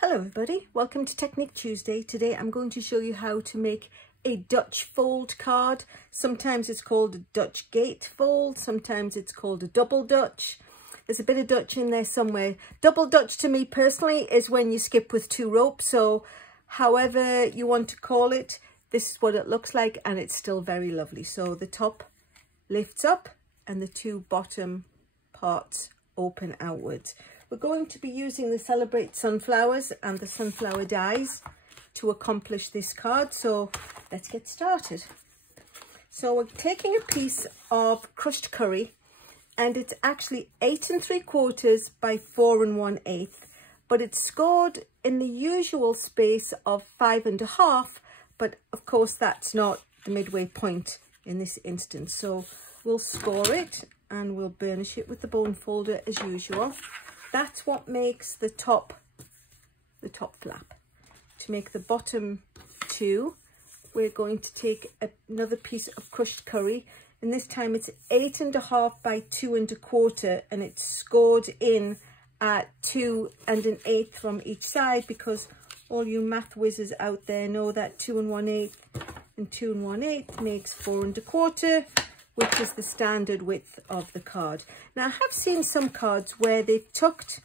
Hello everybody, welcome to Technique Tuesday. Today I'm going to show you how to make a Dutch fold card. Sometimes it's called a Dutch gate fold, sometimes it's called a double Dutch. There's a bit of Dutch in there somewhere. Double Dutch to me personally is when you skip with 2 ropes, so however you want to call it, this is what it looks like and it's still very lovely. So the top lifts up and the 2 bottom parts open outwards. We're going to be using the Celebrate Sunflowers and the sunflower dies to accomplish this card. So let's get started. So we're taking a piece of crushed curry and it's actually 8 3/4 by 4 1/8, but it's scored in the usual space of 5 1/2, but of course that's not the midway point in this instance. So we'll score it and we'll burnish it with the bone folder as usual. That's what makes the top flap. To make the bottom 2, we're going to take another piece of crushed curry, and this time it's 8 1/2 by 2 1/4, and it's scored in at 2 1/8 from each side, because all you math whizzes out there know that 2 1/8 and 2 1/8 makes 4 1/4, which is the standard width of the card. Now I have seen some cards where they've tucked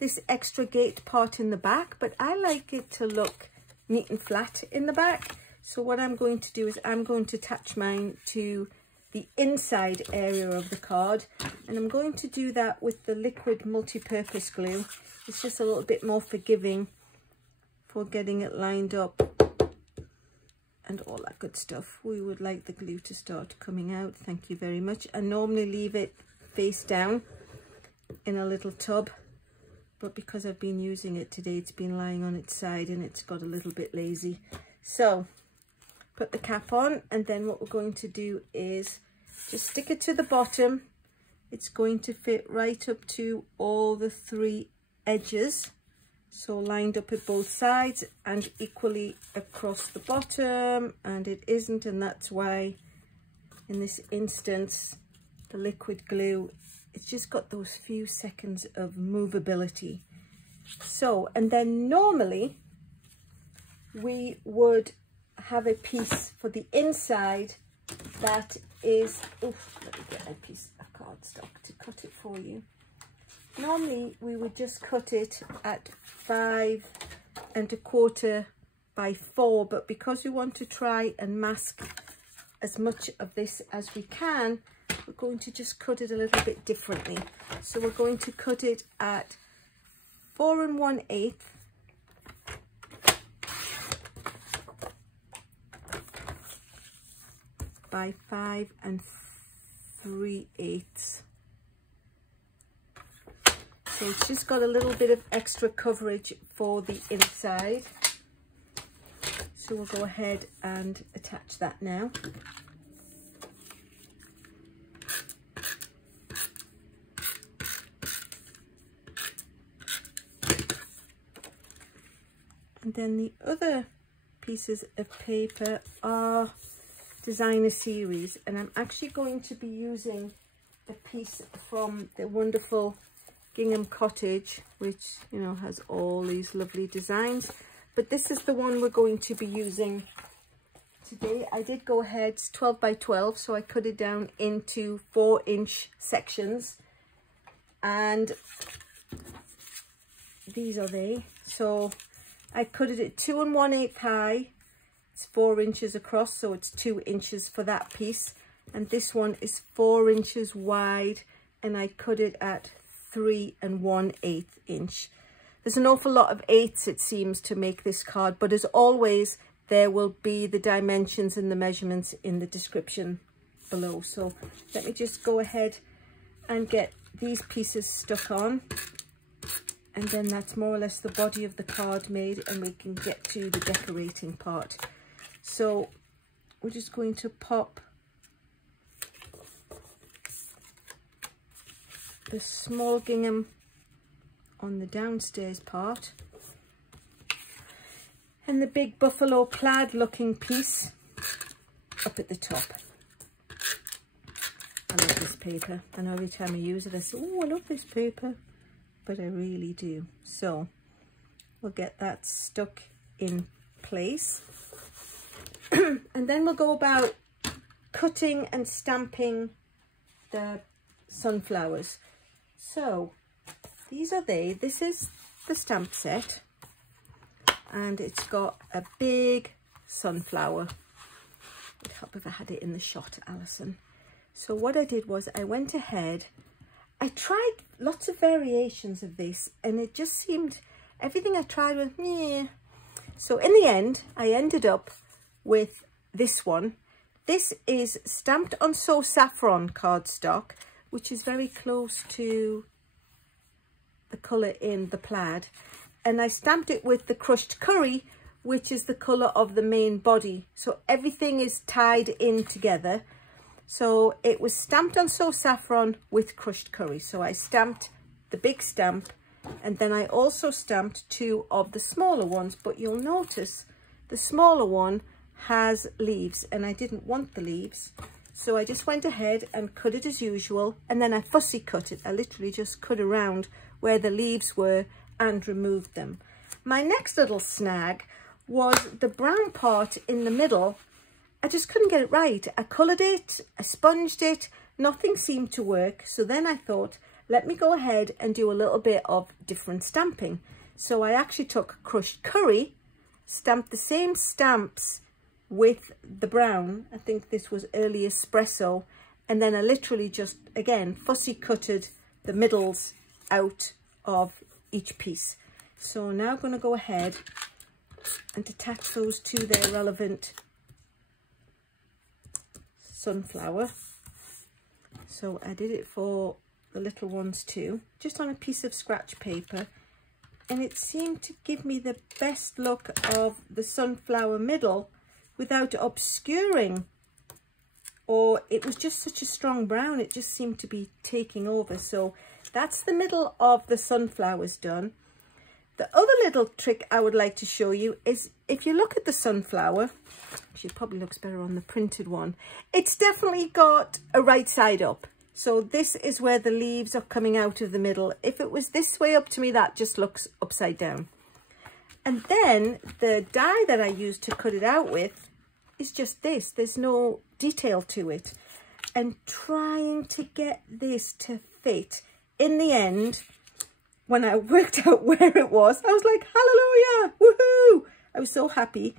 this extra gate part in the back, but I like it to look neat and flat in the back. So what I'm going to do is I'm going to attach mine to the inside area of the card, and I'm going to do that with the liquid multi-purpose glue. It's just a little bit more forgiving for getting it lined up and all that good stuff. We would like the glue to start coming out. Thank you very much. I normally leave it face down in a little tub, but because I've been using it today, it's been lying on its side and it's got a little bit lazy. So put the cap on, and then what we're going to do is just stick it to the bottom. It's going to fit right up to all the 3 edges, so lined up at both sides and equally across the bottom, and it isn't, and that's why in this instance the liquid glue, it's just got those few seconds of movability. So, and then normally we would have a piece for the inside that is, oof, let me get a piece of cardstock to cut it for you. Normally we would just cut it at 5 1/4 by 4, but because we want to try and mask as much of this as we can, we're going to just cut it a little bit differently. So we're going to cut it at 4 1/8 by 5 3/8. So it's just got a little bit of extra coverage for the inside. So we'll go ahead and attach that now. And then the other pieces of paper are designer series, and I'm actually going to be using a piece from the wonderful Gingham Cottage, which, you know, has all these lovely designs, but this is the one we're going to be using today. I did go ahead, it's 12 by 12, so I cut it down into 4-inch sections, and these are they. So I cut it at 2 1/8 high, it's 4 inches across, so it's 2 inches for that piece, and this one is 4 inches wide, and I cut it at 3 1/8 inch. There's an awful lot of 8s, it seems, to make this card, but as always there will be the dimensions and the measurements in the description below. So let me just go ahead and get these pieces stuck on, and then that's more or less the body of the card made, and we can get to the decorating part. So we're just going to pop the small gingham on the downstairs part, and the big buffalo plaid looking piece up at the top. I love this paper. I know every time I use it I say, oh, I love this paper, but I really do. So We'll get that stuck in place. And then we'll go about cutting and stamping the sunflowers. So these are this is the stamp set, and it's got a big sunflower. It'd help if I had it in the shot, Alyson. So what I did was I went ahead, I tried lots of variations of this, and it just seemed, everything I tried was meh. So in the end, I ended up with this one. This is stamped on So Saffron cardstock, which is very close to the colour in the plaid. And I stamped it with the crushed curry, which is the colour of the main body. So everything is tied in together. So it was stamped on So Saffron with crushed curry. So I stamped the big stamp, and then I also stamped 2 of the smaller ones. But you'll notice the smaller one has leaves, and I didn't want the leaves. So I just went ahead and cut it as usual, and then I fussy cut it. I literally just cut around where the leaves were and removed them. My next little snag was the brown part in the middle. I just couldn't get it right. I coloured it, I sponged it, nothing seemed to work. So then I thought, let me go ahead and do a little bit of different stamping. So I actually took crushed curry, stamped the same stamps with the brown. I think this was Early Espresso. And then I literally just, again, fussy cutted the middles out of each piece. So now I'm going to go ahead and attach those to their relevant sunflower. So I did it for the little ones too, just on a piece of scratch paper, and it seemed to give me the best look of the sunflower middle without obscuring, or it was just such a strong brown, it just seemed to be taking over. So that's the middle of the sunflowers done. The other little trick I would like to show you is, if you look at the sunflower, actually it probably looks better on the printed one, it's definitely got a right side up. So this is where the leaves are coming out of the middle. If it was this way up to me, that just looks upside down. And then the die that I used to cut it out with is just this. There's no detail to it. And trying to get this to fit, in the end, when I worked out where it was, I was like, hallelujah, woohoo! I was so happy.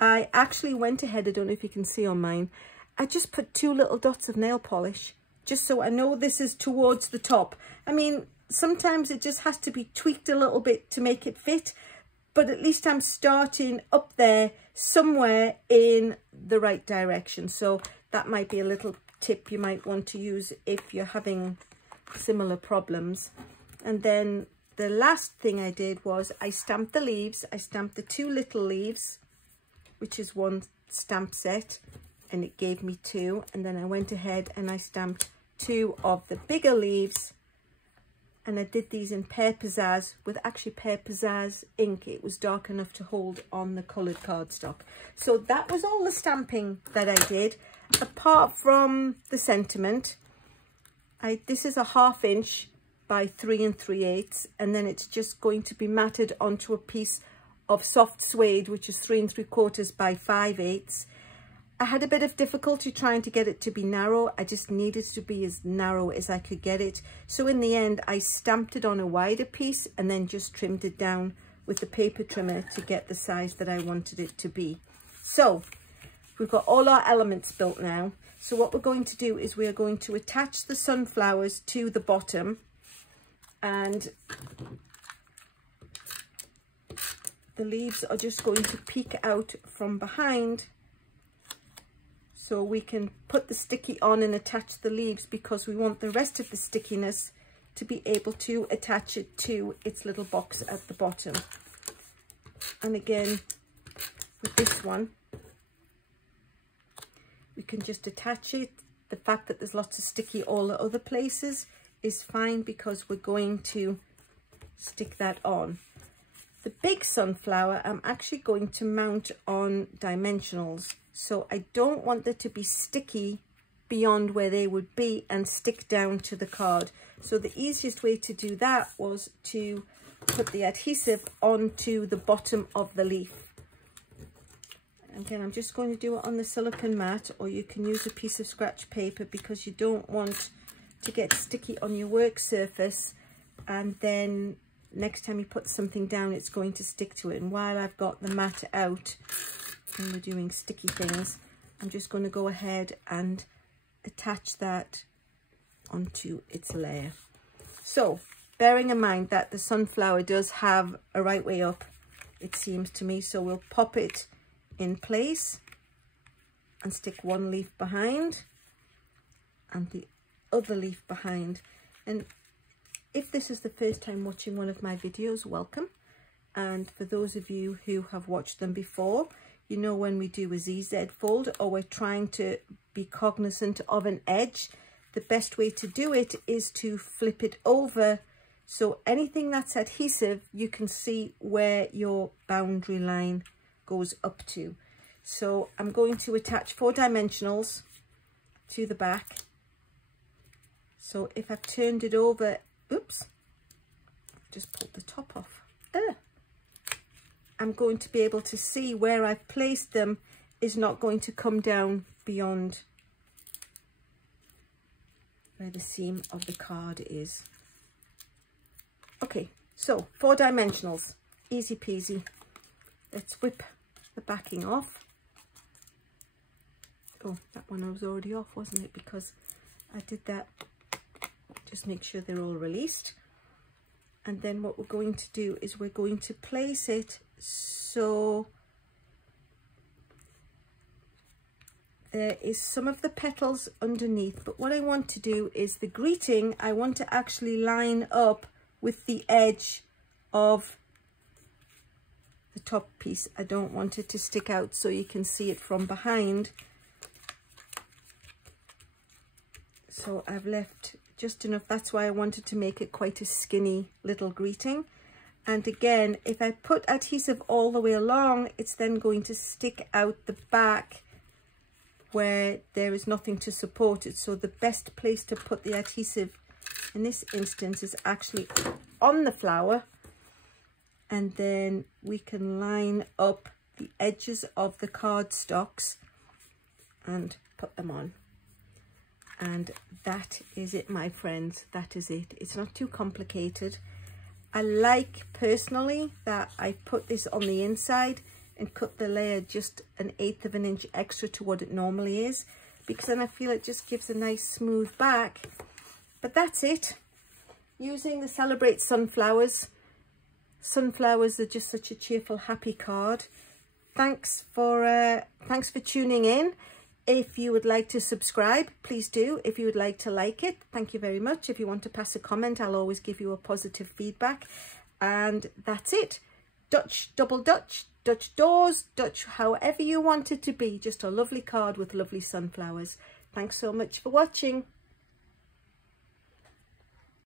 I actually went ahead, I don't know if you can see on mine, I just put 2 little dots of nail polish, just so I know this is towards the top. I mean, sometimes it just has to be tweaked a little bit to make it fit, but at least I'm starting up there somewhere in the right direction. So that might be a little tip you might want to use if you're having similar problems. And then the last thing I did was I stamped the leaves. I stamped the 2 little leaves, which is 1 stamp set, and it gave me 2. And then I went ahead and I stamped 2 of the bigger leaves, and I did these in Pear Pizzazz with actually Pear Pizzazz ink. It was dark enough to hold on the coloured cardstock. So that was all the stamping that I did, apart from the sentiment. This is a 1/2 inch by 3 3/8, and then it's just going to be matted onto a piece of soft suede, which is 3 3/4 by 5/8. I had a bit of difficulty trying to get it to be narrow. I just needed to be as narrow as I could get it. So in the end, I stamped it on a wider piece and then just trimmed it down with the paper trimmer to get the size that I wanted it to be. So we've got all our elements built now. So what we're going to do is we are going to attach the sunflowers to the bottom, and the leaves are just going to peek out from behind, so we can put the sticky on and attach the leaves, because we want the rest of the stickiness to be able to attach it to its little box at the bottom. And again, with this one, we can just attach it. The fact that there's lots of sticky all the other places is fine, because we're going to stick that on. The big sunflower I'm actually going to mount on dimensionals, so I don't want there to be sticky beyond where they would be and stick down to the card. So the easiest way to do that was to put the adhesive onto the bottom of the leaf. Again, I'm just going to do it on the silicone mat, or you can use a piece of scratch paper because you don't want to get sticky on your work surface, and then next time you put something down it's going to stick to it. And while I've got the mat out and we're doing sticky things, I'm just going to go ahead and attach that onto its layer. So bearing in mind that the sunflower does have a right way up, it seems to me, so we'll pop it in place and stick one leaf behind and the other leaf behind. And if this is the first time watching one of my videos, welcome. And for those of you who have watched them before, you know when we do a ZZ fold, or we're trying to be cognizant of an edge, the best way to do it is to flip it over, so anything that's adhesive, you can see where your boundary line goes up to. So I'm going to attach 4 dimensionals to the back. So if I've turned it over, oops, just pulled the top off. I'm going to be able to see where I've placed them is not going to come down beyond where the seam of the card is. Okay, so 4 dimensionals, easy peasy. Let's whip the backing off. Oh, that one was already off, wasn't it? Because I did that. Just make sure they're all released. And then what we're going to do is we're going to place it so there is some of the petals underneath, but what I want to do is the greeting, I want to actually line up with the edge of the top piece. I don't want it to stick out so you can see it from behind. So I've left just enough. That's why I wanted to make it quite a skinny little greeting. And again, if I put adhesive all the way along, it's then going to stick out the back where there is nothing to support it. So the best place to put the adhesive in this instance is actually on the flower, and then we can line up the edges of the cardstocks and put them on. And that is it, my friends. That is it. It's not too complicated. I like personally that I put this on the inside and cut the layer just 1/8 of an inch extra to what it normally is, because then I feel it just gives a nice smooth back. But that's it. Using the Celebrate Sunflowers. Sunflowers are just such a cheerful, happy card. Thanks for tuning in. If you would like to subscribe, please do. If you would like to like it, thank you very much. If you want to pass a comment, I'll always give you a positive feedback. And that's it. Dutch, double Dutch, Dutch doors, Dutch however you want it to be. Just a lovely card with lovely sunflowers. Thanks so much for watching.